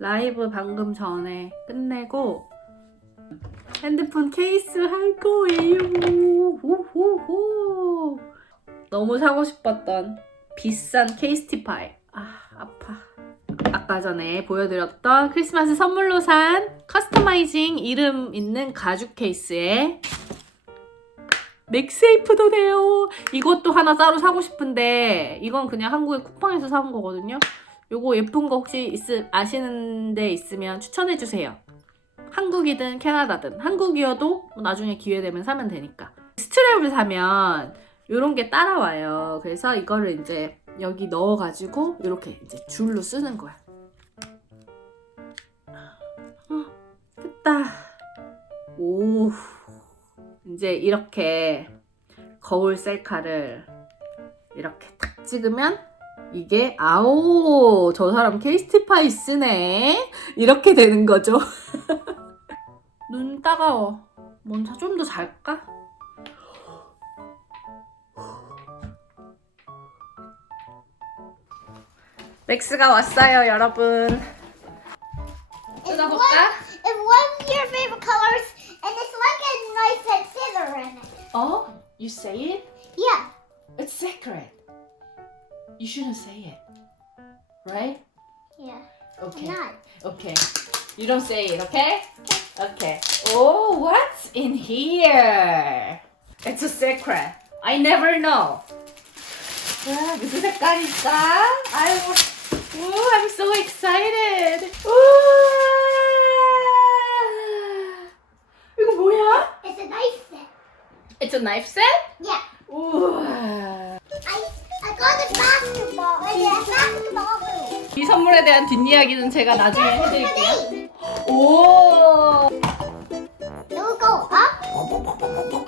라이브 방금 전에 끝내고 핸드폰 케이스 할 거예요. 호호호. 너무 사고 싶었던 비싼 케이스티파이. 아, 아파. 아까 전에 보여드렸던 크리스마스 선물로 산 커스터마이징 이름 있는 가죽 케이스에 맥세이프도 돼요. 이것도 하나 따로 사고 싶은데 이건 그냥 한국에 쿠팡에서 사온 거거든요. 요거 예쁜 거 혹시 있, 아시는 데 있으면 추천해 주세요. 한국이든 캐나다든 한국이어도 뭐 나중에 기회 되면 사면 되니까. 스트랩을 사면 요런 게 따라와요. 그래서 이거를 이제 여기 넣어가지고 이렇게 이제 줄로 쓰는 거야. 어, 됐다. 오. 이제 이렇게 거울 셀카를 이렇게 탁 찍으면 이게 아오 저 사람 케이스티파이 쓰네 이렇게 되는 거죠. 눈 따가워. 먼저 좀 더 잘까? 맥스가 왔어요, 여러분. 뜯어볼까? it's one of your favorite colors, and it's like a nice head scissor in it. Oh, you say it? Yeah. It's secret. You shouldn't say it. Right? Yeah. Okay. Not. Okay. You don't say it, okay? Okay. Oh, what's in here? It's a secret. I never know. 와, 무슨 색깔일까? 아이고, 오, I'm so excited. 우와! 이거 뭐야? It's a nice set. It's a knife set? Yeah. 우와. I 이 선물에 대한 뒷이야기는 제가 나중에 해드릴게요. 오! Go up.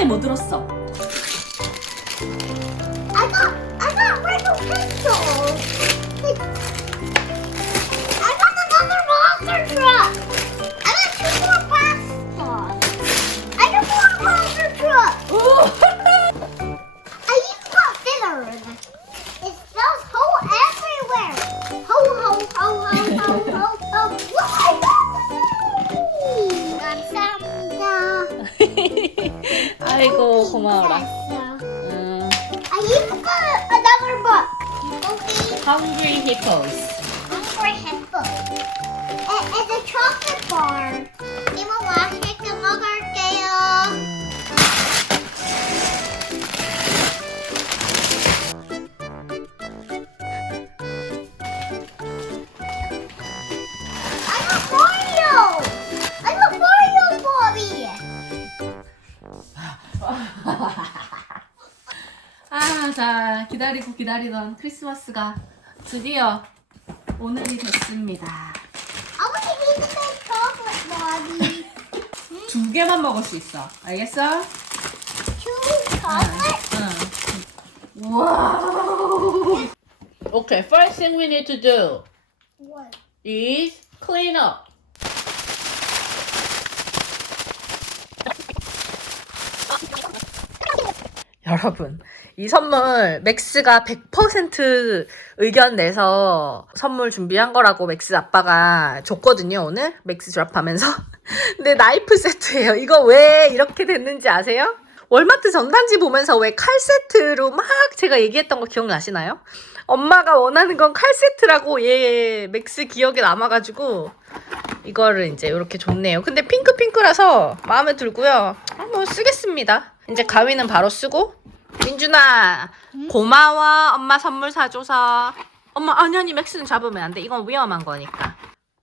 안에 뭐 들었어? I got Lego pencils. Hungry Hippos. Hungry Hippo. And, and the chocolate bar. 이모 맛있게 먹을게요. I got Mario. I got Mario Bobby. 아, 자, 기다리고 기다리던 크리스마스가 드디어 오늘이 됐습니다. Eat the chocolate Bobby. 두 개만 먹을 수 있어. 알겠어? Two chocolate. 응. Okay, first thing we need to do What? is clean up. 여러분, 이 선물 맥스가 100% 의견 내서 선물 준비한 거라고 맥스 아빠가 줬거든요, 오늘. 맥스 드랍하면서. 근데 나이프 세트예요. 이거 왜 이렇게 됐는지 아세요? 월마트 전단지 보면서 왜 칼 세트로 막 제가 얘기했던 거 기억나시나요? 엄마가 원하는 건 칼 세트라고 얘 맥스 기억에 남아가지고 이거를 이제 이렇게 줬네요. 근데 핑크핑크라서 마음에 들고요. 아, 뭐 쓰겠습니다. 이제 가위는 바로 쓰고 민준아 고마워 엄마 선물 사줘서 엄마 아니 아니 맥스는 잡으면 안 돼. 이건 위험한 거니까.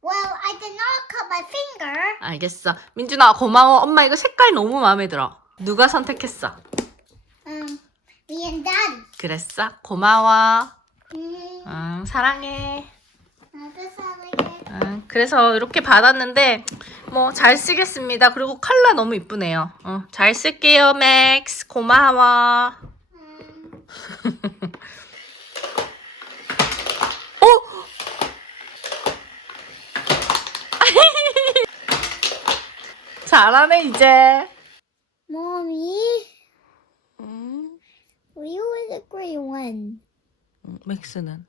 Well, I did not cut my finger. 알겠어. 민준아 고마워. 엄마 이거 색깔 너무 마음에 들어. 누가 선택했어? Um, me and Daddy. 그랬어? 고마워. 음, 응, 사랑해. 나도 사랑해. 아, 그래서 이렇게 받았는데 뭐 잘 쓰겠습니다. 그리고 컬러 너무 이쁘네요. 어, 잘 쓸게요, 맥스. 고마워. 어? 잘하네 이제. Mommy, 음, we were the great one. 맥스는.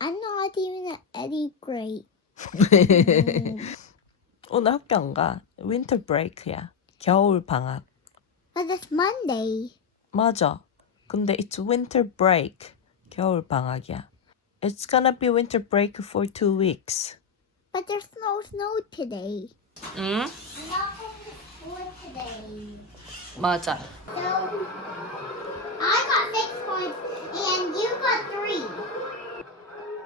I'm not even any great. 오늘 학교 안 가. 윈터 브레이크야. 겨울 방학. But it's Monday. 맞아. 근데 it's winter break. 겨울 방학이야. It's gonna be winter break for two weeks. But there's no snow today. 응? I'm not going to school today. 맞아. So I got six points and you got three.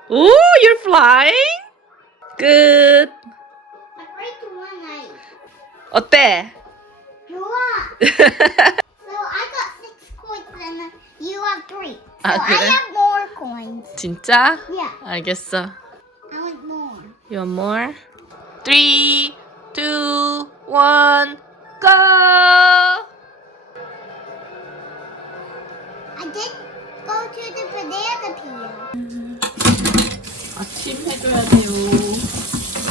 오, you're flying? 끝. I break one night. 어때? Are. so I got six coins and you have three. So 아, I 그래? have more coins. 진짜? Yeah, 알겠어. I want more. You want more? Three, two, one, go! I did go to the banana peel. 아침 해줘야 돼요.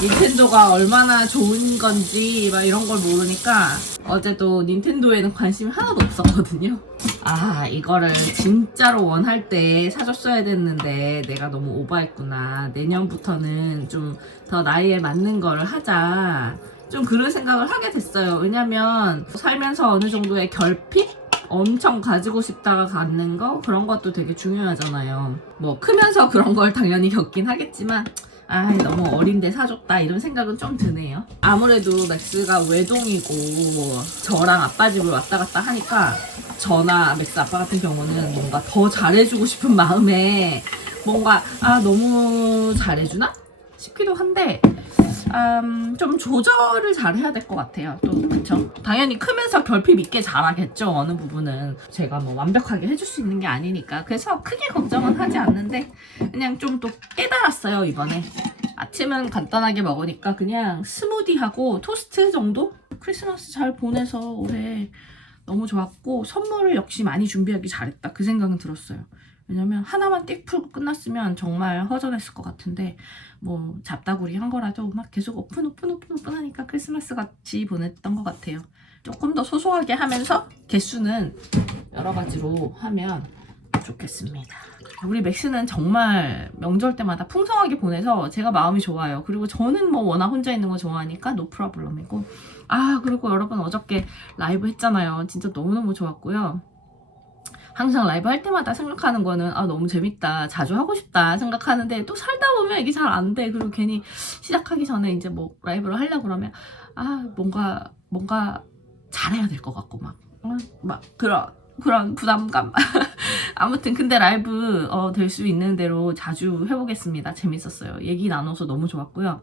닌텐도가 얼마나 좋은 건지 막 이런 걸 모르니까 어제도 닌텐도에는 관심이 하나도 없었거든요. 아 이거를 진짜로 원할 때 사줬어야 됐는데 내가 너무 오버했구나. 내년부터는 좀 더 나이에 맞는 거를 하자. 좀 그런 생각을 하게 됐어요. 왜냐면 살면서 어느 정도의 결핍? 엄청 가지고 싶다가 갖는 거 그런 것도 되게 중요하잖아요. 뭐 크면서 그런 걸 당연히 겪긴 하겠지만 아 너무 어린데 사줬다 이런 생각은 좀 드네요. 아무래도 맥스가 외동이고 뭐 저랑 아빠 집을 왔다 갔다 하니까 저나 맥스 아빠 같은 경우는 뭔가 더 잘해주고 싶은 마음에 뭔가 아 너무 잘해주나 싶기도 한데 음, 좀 조절을 잘 해야 될 것 같아요. 또 그렇죠. 당연히 크면서 결핍 있게 자라겠죠. 어느 부분은 제가 뭐 완벽하게 해줄 수 있는 게 아니니까. 그래서 크게 걱정은 하지 않는데 그냥 좀 또 깨달았어요 이번에. 아침은 간단하게 먹으니까 그냥 스무디하고 토스트 정도? 크리스마스 잘 보내서 올해 너무 좋았고 선물을 역시 많이 준비하기 잘했다 그 생각은 들었어요. 왜냐면 하나만 띡 풀고 끝났으면 정말 허전했을 것 같은데 뭐 잡다구리 한 거라도 막 계속 오픈 오픈 오픈 오픈 하니까 크리스마스 같이 보냈던 것 같아요. 조금 더 소소하게 하면서 개수는 여러 가지로 하면 좋겠습니다. 우리 맥스는 정말 명절 때마다 풍성하게 보내서 제가 마음이 좋아요. 그리고 저는 뭐 워낙 혼자 있는 거 좋아하니까 노 프로블럼이고 아 그리고 여러분 어저께 라이브 했잖아요. 진짜 너무너무 좋았고요. 항상 라이브 할 때마다 생각하는 거는 아 너무 재밌다. 자주 하고 싶다 생각하는데 또 살다 보면 이게 잘 안 돼. 그리고 괜히 시작하기 전에 이제 뭐 라이브를 하려고 그러면 아 뭔가 뭔가 잘해야 될 것 같고 막 어, 막 그런 그런 부담감. 아무튼 근데 라이브 어, 될 수 있는 대로 자주 해보겠습니다. 재밌었어요. 얘기 나눠서 너무 좋았고요.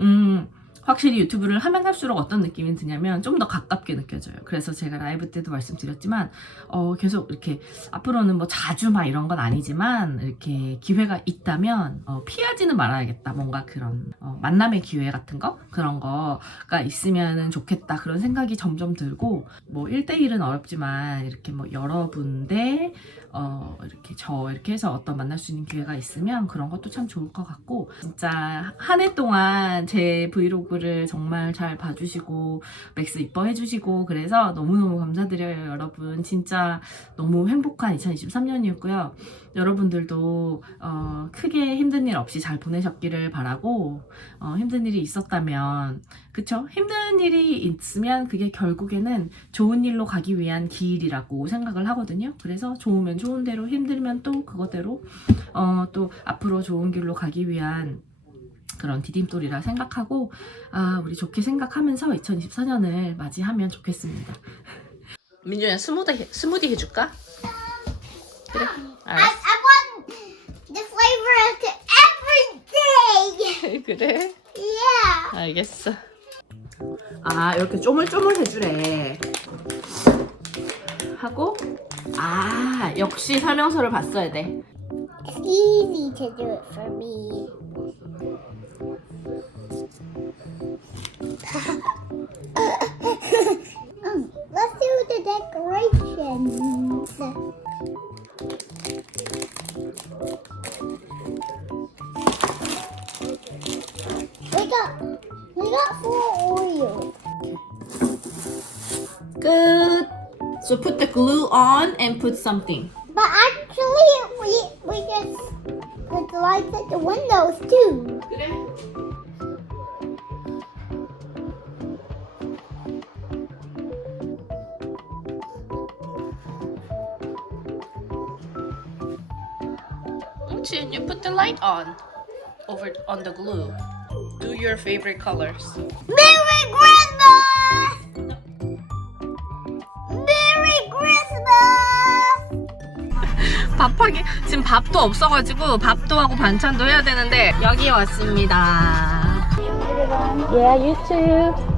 음 확실히 유튜브를 하면 할수록 어떤 느낌이 드냐면 좀 더 가깝게 느껴져요. 그래서 제가 라이브 때도 말씀드렸지만 어, 계속 이렇게 앞으로는 뭐 자주 막 이런 건 아니지만 이렇게 기회가 있다면 어, 피하지는 말아야겠다. 뭔가 그런 어, 만남의 기회 같은 거 그런 거가 있으면 좋겠다. 그런 생각이 점점 들고 뭐 1대1은 어렵지만 이렇게 뭐 여러분들 어, 이렇게 저 이렇게 해서 어떤 만날 수 있는 기회가 있으면 그런 것도 참 좋을 것 같고 진짜 한 해 동안 제 브이로그를 정말 잘 봐주시고 맥스 이뻐해 주시고 그래서 너무너무 감사드려요 여러분. 진짜 너무 행복한 2023년이었고요. 여러분들도 어, 크게 힘든 일 없이 잘 보내셨기를 바라고 어, 힘든 일이 있었다면 그쵸? 힘든 일이 있으면 그게 결국에는 좋은 일로 가기 위한 길이라고 생각을 하거든요. 그래서 좋으면 좋은 대로 힘들면 또 그거대로 어, 또 앞으로 좋은 길로 가기 위한 그런 디딤돌이라 생각하고 아 우리 좋게 생각하면서 2024년을 맞이하면 좋겠습니다. 민준이 스무디 스무디 해줄까? 그래. I, I want the flavor of every day. 그래. Yeah. 알겠어. 아 이렇게 쪼물쪼물 해주래. 하고 아 역시 설명서를 봤어야 돼. It's easy to do it for me. Um, let's do the decorations. We got we got four Oreos. Good. So put the glue on and put something. But actually, we we just put the lights at the windows too. Chin, you put the light on over on the glue. Do your favorite colors. Merry Christmas! Merry Christmas! 밥하기 지금 밥도 없어가지고 밥도 하고 반찬도 해야 되는데 여기 왔습니다. Yeah, you too.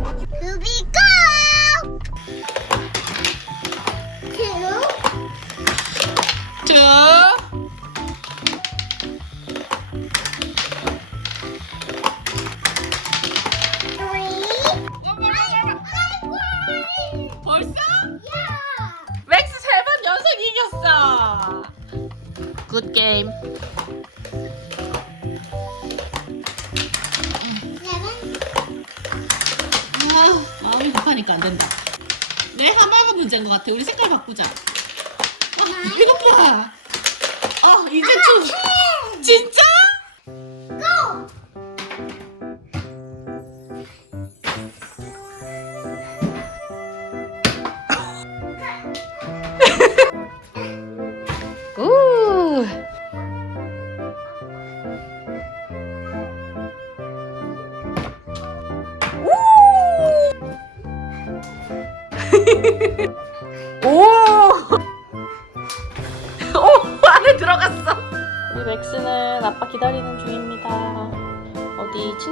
하니까 안 된다. 내 하마가 문제인 것 같아. 우리 색깔 바꾸자. 와, 이것 봐. 어, 이제 좀! 진짜? Go! 우.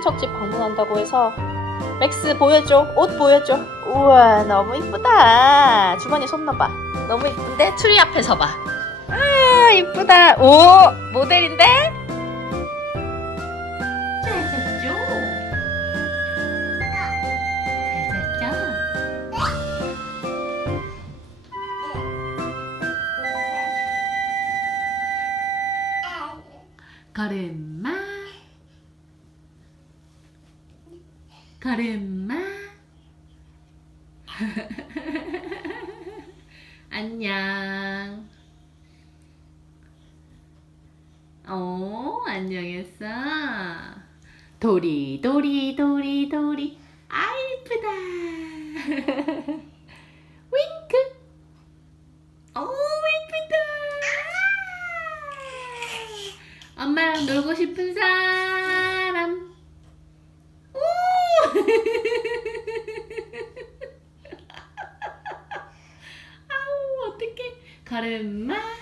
친척집 방문한다고 해서 맥스 보여줘. 옷 보여줘. 우와, 너무 이쁘다. 주머니 손 넣어봐. 너무 이쁜데? 트리 앞에 서 봐. 아, 이쁘다. 오, 모델인데? 안녕. 어 안녕했어. 도리 도리 도리 도리. 아 이쁘다. 윙크. 오 이쁘다. 엄마랑 놀고 싶은 사람 아우 어떡해 가르마